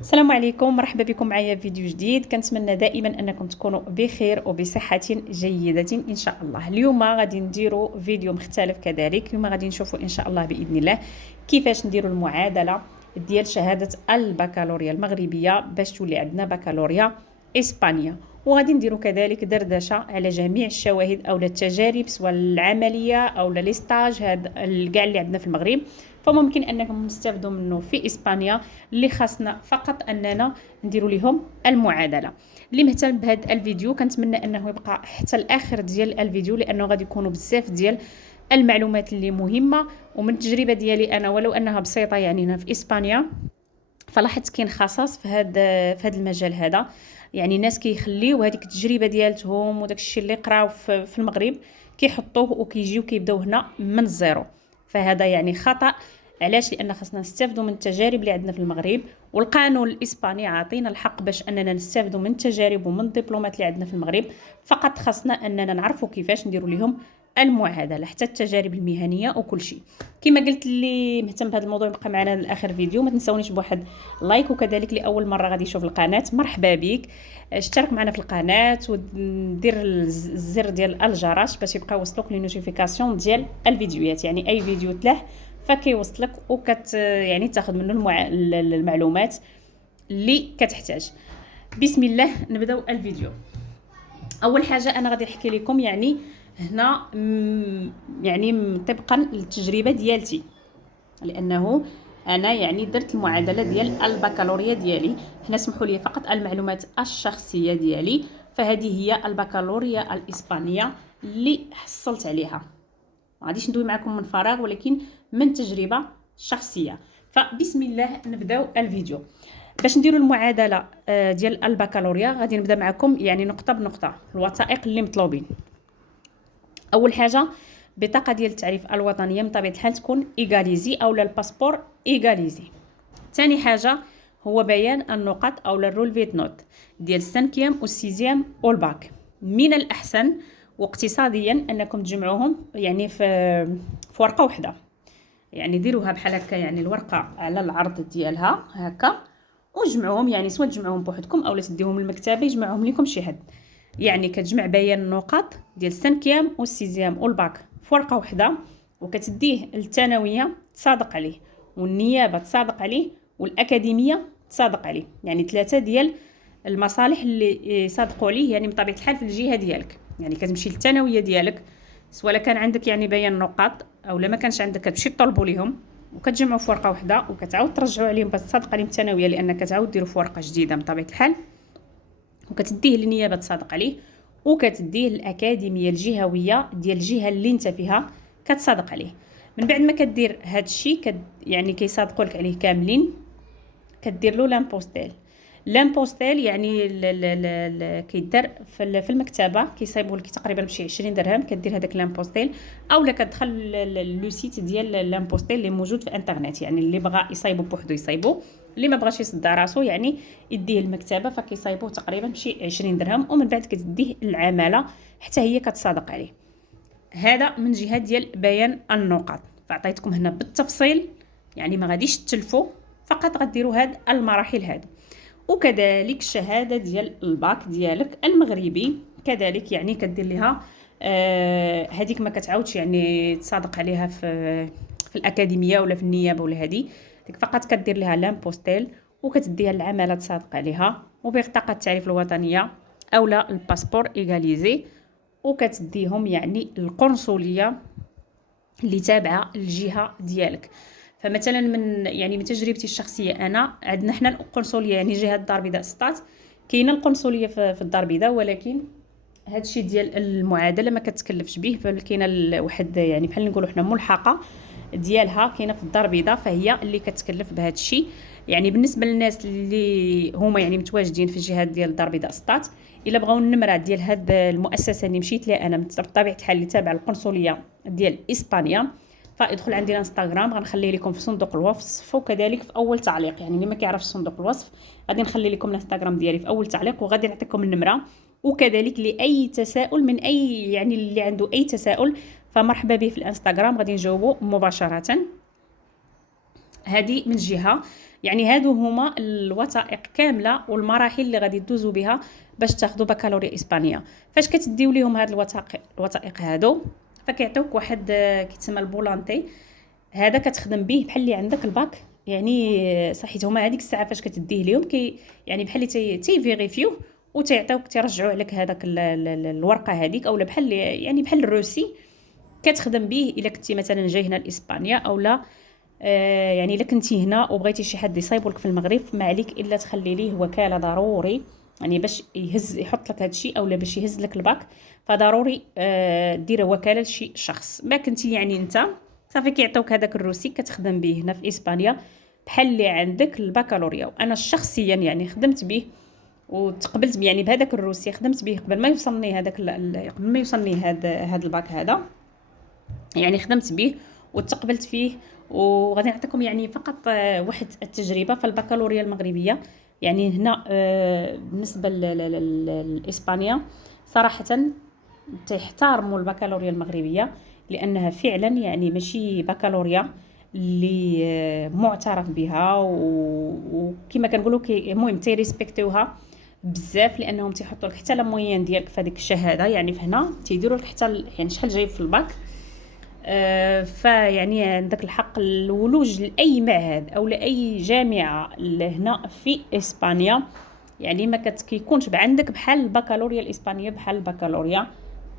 السلام عليكم، مرحبا بكم معايا في فيديو جديد. كنتمنى دائما انكم تكونوا بخير وبصحه جيده ان شاء الله. اليوم غادي نديروا فيديو مختلف كذلك. اليوم غادي نشوفوا ان شاء الله باذن الله كيفاش نديروا المعادله ديال شهاده البكالوريا المغربيه باش تولي عندنا بكالوريا اسبانيا. وغادي نديروا كذلك دردشه على جميع الشواهد او التجارب سواء العمليه او لي ستاج هاد كاع اللي عندنا في المغرب، فممكن انكم نستافدوا منه في اسبانيا. اللي خاصنا فقط اننا نديروا لهم المعادله. اللي مهتم بهذا الفيديو كنتمنى انه يبقى حتى الاخر ديال الفيديو، لانه غادي يكونوا بزاف ديال المعلومات اللي مهمه. ومن التجربه ديالي انا، ولو انها بسيطه يعني هنا في اسبانيا، فلاحظت كاين خصاص في هذا المجال هذا. يعني الناس كيخليو هذيك التجربه ديالتهم وداك الشيء اللي قراو في المغرب كيحطوه وكيجيو كيبداو هنا من الزيرو. فهذا يعني خطأ. علاش؟ لان خاصنا نستافدوا من التجارب اللي عندنا في المغرب، والقانون الاسباني عاطينا الحق باش اننا نستافدوا من التجارب ومن الدبلومات اللي عندنا في المغرب. فقط خاصنا اننا نعرفوا كيفاش نديروا لهم المعادله، حتى التجارب المهنيه وكل شيء. كما قلت، اللي مهتم بهذا الموضوع يبقى معنا لاخر فيديو. ما تنسونيش بواحد لايك، وكذلك لاول مره غادي يشوف القناه مرحبا بك، اشترك معنا في القناه ودير الزر ديال الجرس باش يبقى يوصلوك لي نوتيفيكاسيون ديال الفيديوهات. يعني اي فيديو تلاه فكيوصلك يعني تاخذ منه المعلومات اللي كتحتاج. بسم الله نبداو الفيديو. اول حاجه انا غادي نحكي لكم يعني هنا يعني طبقا للتجربه ديالتي، لانه انا يعني درت المعادله ديال البكالوريا ديالي. هنا سمحوا لي فقط المعلومات الشخصيه ديالي. فهذه هي البكالوريا الاسبانيه اللي حصلت عليها. ما غاديش ندوي معكم من فراغ، ولكن من تجربه شخصيه. فبسم الله نبداو الفيديو. باش نديروا المعادله ديال البكالوريا غادي نبدا معكم يعني نقطه بنقطه الوثائق اللي مطلوبين. اول حاجه بطاقه ديال التعريف الوطنيه، من طبيعه الحال تكون ايغاليزي او الباسبور ايغاليزي. ثاني حاجه هو بيان النقاط او الرولفيت نوت ديال السانكيام والسيزيام والباك. من الاحسن واقتصاديا انكم تجمعوهم يعني في ورقه واحده. يعني ديروها بحال هكا، يعني الورقه على العرض ديالها هكا، وجمعوهم. يعني سواء تجمعوهم بوحدكم او تديهم للمكتبه يجمعهم لكم شي حد. يعني كتجمع بيان النقاط ديال السانكيام والسيزيام والباك في ورقه واحده، وكتديه للثانويه تصادق عليه، والنيابه تصادق عليه، والاكاديميه تصادق عليه. يعني 3 ديال المصالح اللي يصادقوا عليه يعني بطبيعه الحال في الجهه ديالك. يعني كتمشي للثانويه ديالك، سواء كان عندك يعني بيان النقاط او لا ما كانش عندك، كتمشي تطلبوا ليهم وكتجمعوا في ورقه واحده، وكتعاود ترجعوا عليهم باش تصادق عليهم الثانويه، لان كتعاود ديروا في ورقه جديده بطبيعه الحال، وكتديه للنيابه تصادق عليه، وكتديه للاكاديميه الجهويه ديال الجهه اللي انت فيها كتصادق عليه. من بعد ما كدير هذا الشيء يعني كيصادقوا لك عليه كاملين، كدير له لامبوستيل. لامبوستيل يعني كيدار في المكتبه، كيصايبوا لك تقريبا بشي 20 درهم. كدير هذاك لامبوستيل، اولا كتدخل لو سيت ديال لامبوستيل اللي موجود في الانترنت. يعني اللي بغى يصايبو بوحدو يصايبو، اللي ما بغاش يصدع راسو يعني يديه المكتبه، فكيصايبوه تقريبا بشي 20 درهم. ومن بعد كتديه العماله حتى هي كتصادق عليه. هذا من جهه ديال بيان النقاط. فعطيتكم هنا بالتفصيل، يعني ما غاديش تلفوا، فقط غديروا هاد المراحل هادو. وكذلك الشهاده ديال الباك ديالك المغربي كذلك، يعني كدير ليها هذيك ما كتعاودش يعني تصادق عليها في الاكاديميه ولا في النيابه ولا هذه ديك، فقط كدير ليها لامبوستيل وكتديها العماله تصادق عليها، وبطاقه التعريف الوطنيه او لا الباسبور ايغاليزي، وكتديهم يعني القنصليه اللي تابعه للجهه ديالك. فمثلا من تجربتي الشخصيه، انا عندنا حنا القنصليه يعني جهه الدار البيضاء سطات، كاينه القنصليه في الدار البيضاء، ولكن هذا الشيء ديال المعادله ما كتكلفش به. كاينه واحد يعني بحال نقولوا حنا ملحقه ديالها كاينه في الدار البيضاء، فهي اللي كتكلف بهذا الشيء. يعني بالنسبه للناس اللي هما يعني متواجدين في الجهات ديال الدار البيضاء سطات، الا بغاو النمره ديال هاد المؤسسه اللي مشيت ليها انا بطبيعه الحال اللي تابعه القنصليه ديال اسبانيا، فادخل عندي الانستغرام، غنخلي لكم في صندوق الوصف وكذلك في اول تعليق. يعني اللي ما كيعرفش صندوق الوصف غادي نخلي لكم الانستغرام ديالي في اول تعليق، وغادي نعطيكم النمره. وكذلك لاي تساؤل من اي يعني اللي عنده اي تساؤل فمرحبا به في الانستغرام، غادي نجاوبه مباشره. هذه من جهه. يعني هادو هما الوثائق كامله والمراحل اللي غادي تدوزوا بها باش تاخذوا بكالوريا اسبانيا. فاش كتديو ليهم هاد الوثائق هادو، فكيعطيوك واحد كيتسمى البولانتي. هذا كتخدم به بحال اللي عندك الباك. يعني صحيت هما هذيك الساعه فاش كتديه ليهم يعني بحال اللي تيفيريفيو وتيعطيوك تيرجعوا عليك هذاك الورقه هذيك، اولا بحال يعني بحال الروسي كتخدم به الا كنتي مثلا جاي هنا لاسبانيا، اولا يعني الا كنتي هنا وبغيتي شي حد يصايبولك في المغرب، ما عليك الا تخلي ليه وكاله ضروري، يعني باش يحط لك هذا الشيء اولا باش يهز لك الباك. فضروري دير وكاله لشي شخص. ما كنتي يعني انت صافي كيعطيوك هذاك الروسي كتخدم به هنا في اسبانيا بحال اللي عندك البكالوريا. وانا شخصيا يعني خدمت به وتقبلت يعني بهذاك الروسي، خدمت به قبل ما يوصلني هذاك قبل ما يوصلني هذا الباك هذا، يعني خدمت به وتقبلت فيه. وغادي نعطيكم يعني فقط واحد التجربه في البكالوريا المغربيه. يعني هنا بالنسبه لاسبانيا صراحه تحترموا البكالوريا المغربيه، لانها فعلا يعني ماشي بكالوريا اللي معترف بها، وكما كنقولوا المهم تيريسبكتوها بزاف، لانهم تيحطوا لك حتى لامويان ديالك في هذيك الشهاده. يعني فهنا تيديروا لك حتى يعني شحال جايب في الباك. فيعني عندك الحق الولوج لاي معهد او لاي جامعه هنا في اسبانيا. يعني ما كيكونش عندك بحال البكالوريا الاسبانيه بحال البكالوريا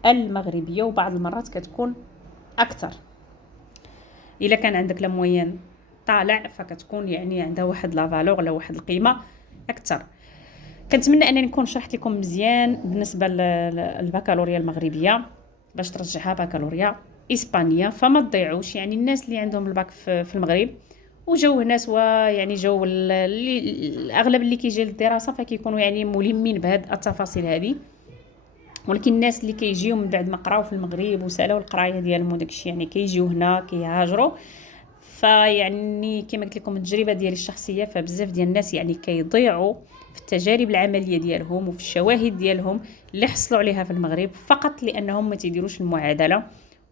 المغربيه، وبعض المرات كتكون اكثر. الا كان عندك لامويان طالع فكتكون يعني عندها واحد لا فالور ولا واحد القيمه اكثر. كنتمنى انني نكون شرحت لكم مزيان بالنسبه للبكالوريا المغربيه باش ترجعها بكالوريا اسبانيا. فما تضيعوش يعني الناس اللي عندهم الباك في المغرب وجاو هنا، سواء يعني جاو الاغلب اللي كيجي للدراسه فكيكونوا يعني ملمين بهاد التفاصيل هذه، ولكن الناس اللي كيجيو من بعد ما قراو في المغرب وسالاو القرايه ديالهم وداكشي يعني كيجيو هنا كيهاجروا. فيعني كما قلت لكم التجربه ديالي الشخصيه، فبزاف ديال الناس يعني كيضيعوا في التجارب العمليه ديالهم وفي الشواهد ديالهم اللي حصلوا عليها في المغرب فقط لانهم ما تيديروش المعادله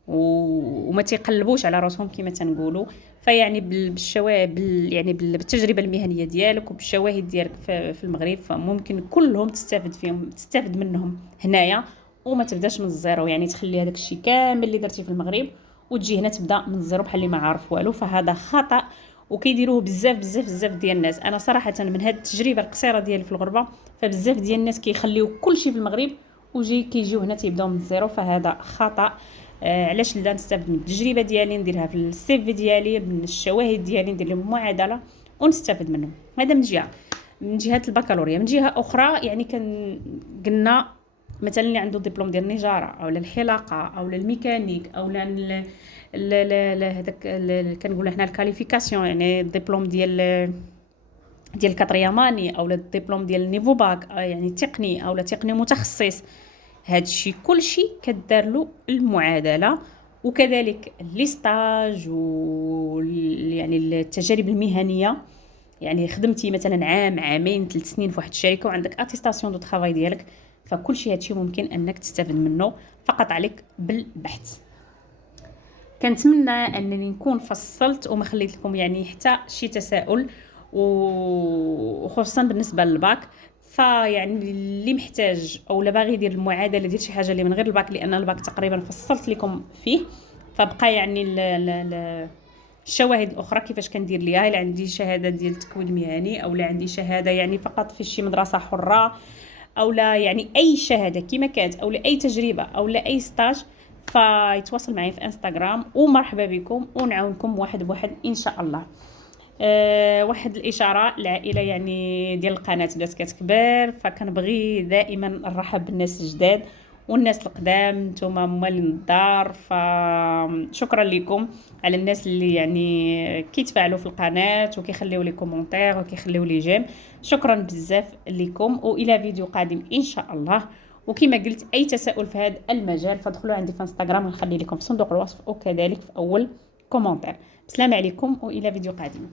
وما تيقلبوش على راسهم كما تنقولوا. فيعني بالشواهد يعني بالتجربه المهنيه ديالك وبالشواهد ديالك في المغرب، فممكن كلهم تستافد منهم هنايا وما تبداش من الزيرو. يعني تخلي هذاك الشيء كامل اللي درتي في المغرب وتجي هنا تبدا من الزيرو بحال اللي ما عارف والو. فهذا خطا وكيديروه بزاف ديال الناس. انا صراحه من هذه التجربه القصيره ديالي في الغربه، فبزاف ديال الناس كيخليو كل شيء في المغرب كيجيو هنا تيبداو من الزيرو، فهذا خطا. علاش لا نستافد من التجربه ديالي نديرها في السي في ديالي، من الشواهد ديالي ندير لهم معادله ونستافد منهم. هذا من جهه. من جهه البكالوريا، من جهه اخرى يعني قلنا مثلا اللي عنده دبلوم ديال النجاره او الحلاقه او الميكانيك او هذاك كنقولوا حنا الكاليفيكاسيون، يعني الدبلوم ديال الكاترياماني او الدبلوم ديال النيفو باك، يعني تقني او تقني متخصص. هادشي كلشي كدار له المعادله، وكذلك ليستاج يعني التجارب المهنيه. يعني خدمتي مثلا عام عامين 3 سنين في واحد الشركه وعندك اتيستاسيون دو طرافاي ديالك، فكلشي هادشي ممكن انك تستافد منه، فقط عليك بالبحث. كنتمنى انني نكون فصلت وما خليت لكم يعني حتى شي تساؤل، وخصوصا بالنسبه للباك. فيعني اللي محتاج او لا باغي يدير المعادله ديال شي حاجه اللي من غير الباك، لان الباك تقريبا فصلت لكم فيه، فبقى يعني الشواهد الاخرى كيفاش كندير ليها. الا عندي شهاده ديال التكوين المهني او لا عندي شهاده يعني فقط في شي مدرسه حره، او لا يعني اي شهاده كما كانت، او لا اي تجربه او لا اي ستاج، فيتواصل معي في انستغرام ومرحبا بكم ونعاونكم واحد بواحد ان شاء الله. واحد الاشاره، العائله يعني ديال القناه بدات كتكبر، فكنبغي دائما نرحب بالناس الجداد والناس القدام، نتوما مالين الدار. فشكرا لكم على الناس اللي يعني كيتفاعلوا في القناه وكيخليوا لي كومونتير وكيخليوا لي جيم. شكرا بزاف لكم، والى فيديو قادم ان شاء الله. وكما قلت اي تساؤل في هذا المجال فادخلوا عندي في انستغرام، نخلي لكم في صندوق الوصف وكذلك في اول كومونتير. السلام عليكم والى فيديو قادم.